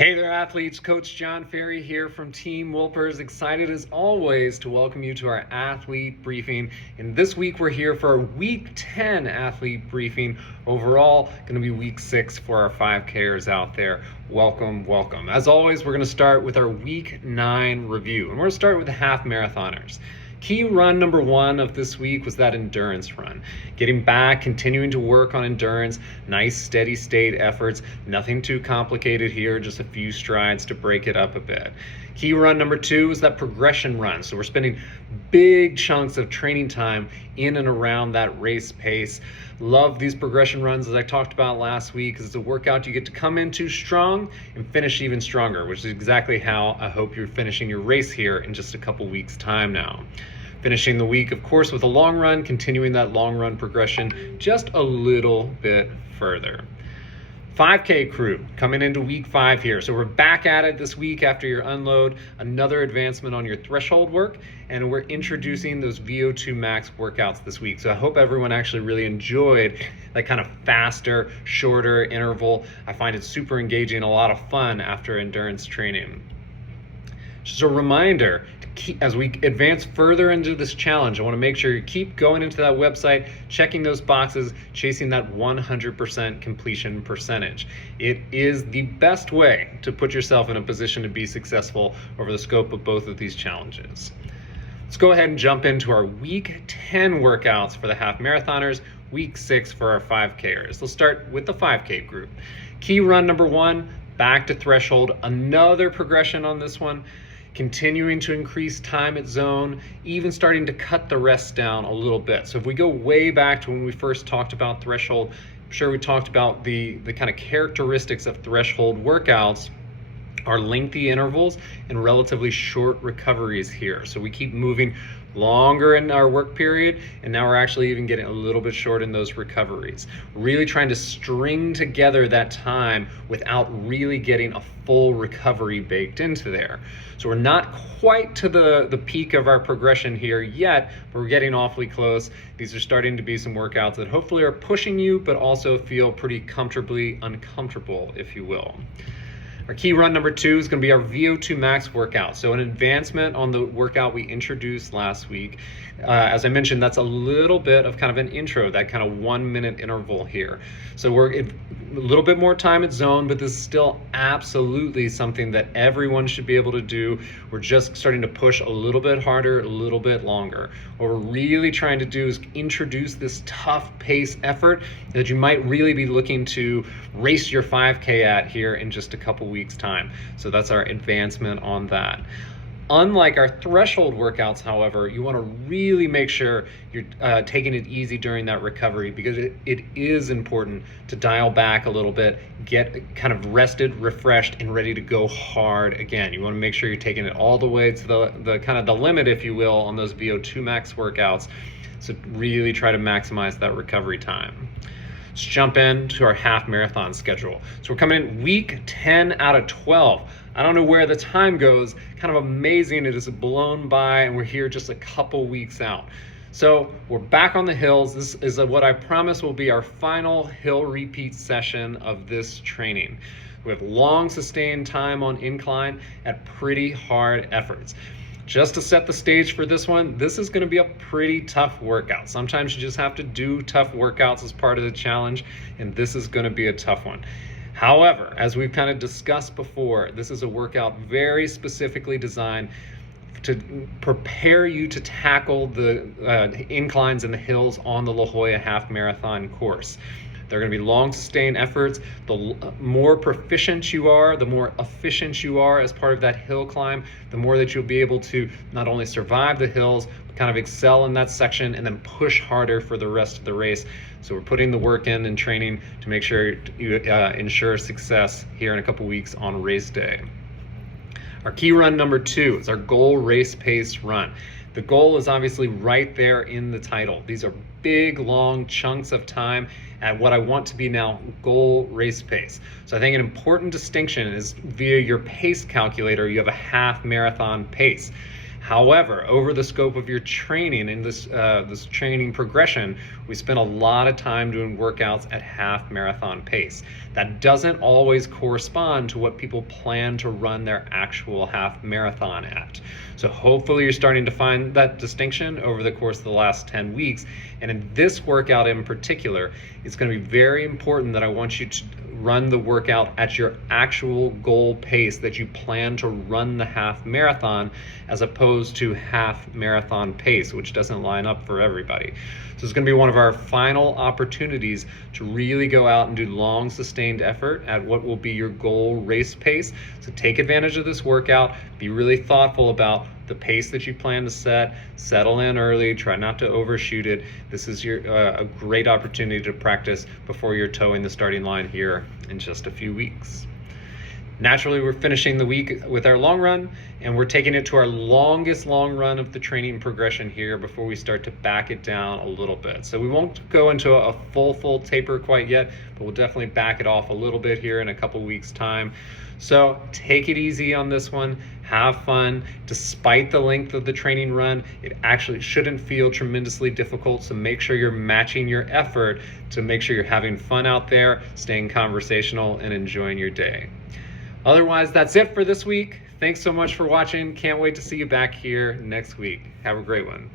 Hey there, athletes. Coach John Ferry here from Team Wilpers. Excited as always to welcome you to our athlete briefing. And this week we're here for our week 10 athlete briefing. Overall, going to be week 6 for our 5Kers out there. Welcome, welcome. As always, we're going to start with our week 9 review. And we're going to start with the half marathoners. Key run number 1 of this week was that endurance run. Getting back, continuing to work on endurance, nice steady state efforts, nothing too complicated here, just a few strides to break it up a bit. Key run number 2 was that progression run. So we're spending big chunks of training time in and around that race pace. Love these progression runs, as I talked about last week, because it's a workout you get to come into strong and finish even stronger, which is exactly how I hope you're finishing your race here in just a couple weeks' time now. Finishing the week, of course, with a long run, continuing that long run progression just a little bit further. 5K crew coming into week 5 here. So we're back at it this week after your unload, another advancement on your threshold work, and we're introducing those VO2 max workouts this week. So I hope everyone actually really enjoyed that kind of faster, shorter interval. I find it super engaging, a lot of fun after endurance training. Just a reminder, as we advance further into this challenge, I want to make sure you keep going into that website, checking those boxes, chasing that 100% completion percentage. It is the best way to put yourself in a position to be successful over the scope of both of these challenges. Let's go ahead and jump into our week 10 workouts for the half marathoners, week 6 for our 5Kers. Let's start with the 5K group. Key run number 1, back to threshold, another progression on this one. Continuing to increase time at zone, even starting to cut the rest down a little bit. So if we go way back to when we first talked about threshold, I'm sure we talked about the kind of characteristics of threshold workouts are lengthy intervals and relatively short recoveries here. So we keep moving longer in our work period, and now we're actually even getting a little bit short in those recoveries. Really trying to string together that time without really getting a full recovery baked into there. So we're not quite to the peak of our progression here yet, but we're getting awfully close. These are starting to be some workouts that hopefully are pushing you, but also feel pretty comfortably uncomfortable, if you will. Our key run number 2 is going to be our VO2 max workout. So an advancement on the workout we introduced last week. As I mentioned, that's a little bit of kind of an intro, that kind of 1-minute interval here. So we're a little bit more time at zone, but this is still absolutely something that everyone should be able to do. We're just starting to push a little bit harder, a little bit longer. What we're really trying to do is introduce this tough pace effort that you might really be looking to race your 5K at here in just a couple weeks time. So that's our advancement on that. Unlike our threshold workouts, however, you want to really make sure you're taking it easy during that recovery, because it is important to dial back a little bit, get kind of rested, refreshed, and ready to go hard again. You want to make sure you're taking it all the way to the kind of the limit, if you will, on those VO2 max workouts. So really try to maximize that recovery time. Let's jump into our half marathon schedule. So we're coming in week 10 out of 12. I don't know where the time goes. Kind of amazing. It is blown by, and we're here just a couple weeks out. So we're back on the hills. This is what I promise will be our final hill repeat session of this training. We have long sustained time on incline at pretty hard efforts. Just to set the stage for this one, this is going to be a pretty tough workout. Sometimes you just have to do tough workouts as part of the challenge, and this is going to be a tough one. However, as we've kind of discussed before, this is a workout very specifically designed to prepare you to tackle the inclines and the hills on the La Jolla Half Marathon course. They're going to be long sustained efforts. The more proficient you are, the more efficient you are as part of that hill climb, the more that you'll be able to not only survive the hills, but kind of excel in that section and then push harder for the rest of the race. So we're putting the work in and training to make sure you ensure success here in a couple weeks on race day. Our key run number 2 is our goal race pace run. The goal is obviously right there in the title. These are big, long chunks of time at what I want to be now goal race pace. So I think an important distinction is via your pace calculator, you have a half marathon pace. However, over the scope of your training in this training progression, we spend a lot of time doing workouts at half marathon pace. That doesn't always correspond to what people plan to run their actual half marathon at. So hopefully you're starting to find that distinction over the course of the last 10 weeks. And in this workout in particular, it's going to be very important that I want you to run the workout at your actual goal pace that you plan to run the half marathon, as opposed to half marathon pace, which doesn't line up for everybody. So it's going to be one of our final opportunities to really go out and do long sustained effort at what will be your goal race pace. So take advantage of this workout, be really thoughtful about the pace that you plan to set, settle in early, try not to overshoot it. This is a great opportunity to practice before you're towing the starting line here in just a few weeks. Naturally, we're finishing the week with our long run, and we're taking it to our longest long run of the training progression here before we start to back it down a little bit. So we won't go into a full taper quite yet, but we'll definitely back it off a little bit here in a couple weeks' time. So take it easy on this one, have fun. Despite the length of the training run, it actually shouldn't feel tremendously difficult, so make sure you're matching your effort to make sure you're having fun out there, staying conversational, and enjoying your day. Otherwise, that's it for this week. Thanks so much for watching. Can't wait to see you back here next week. Have a great one.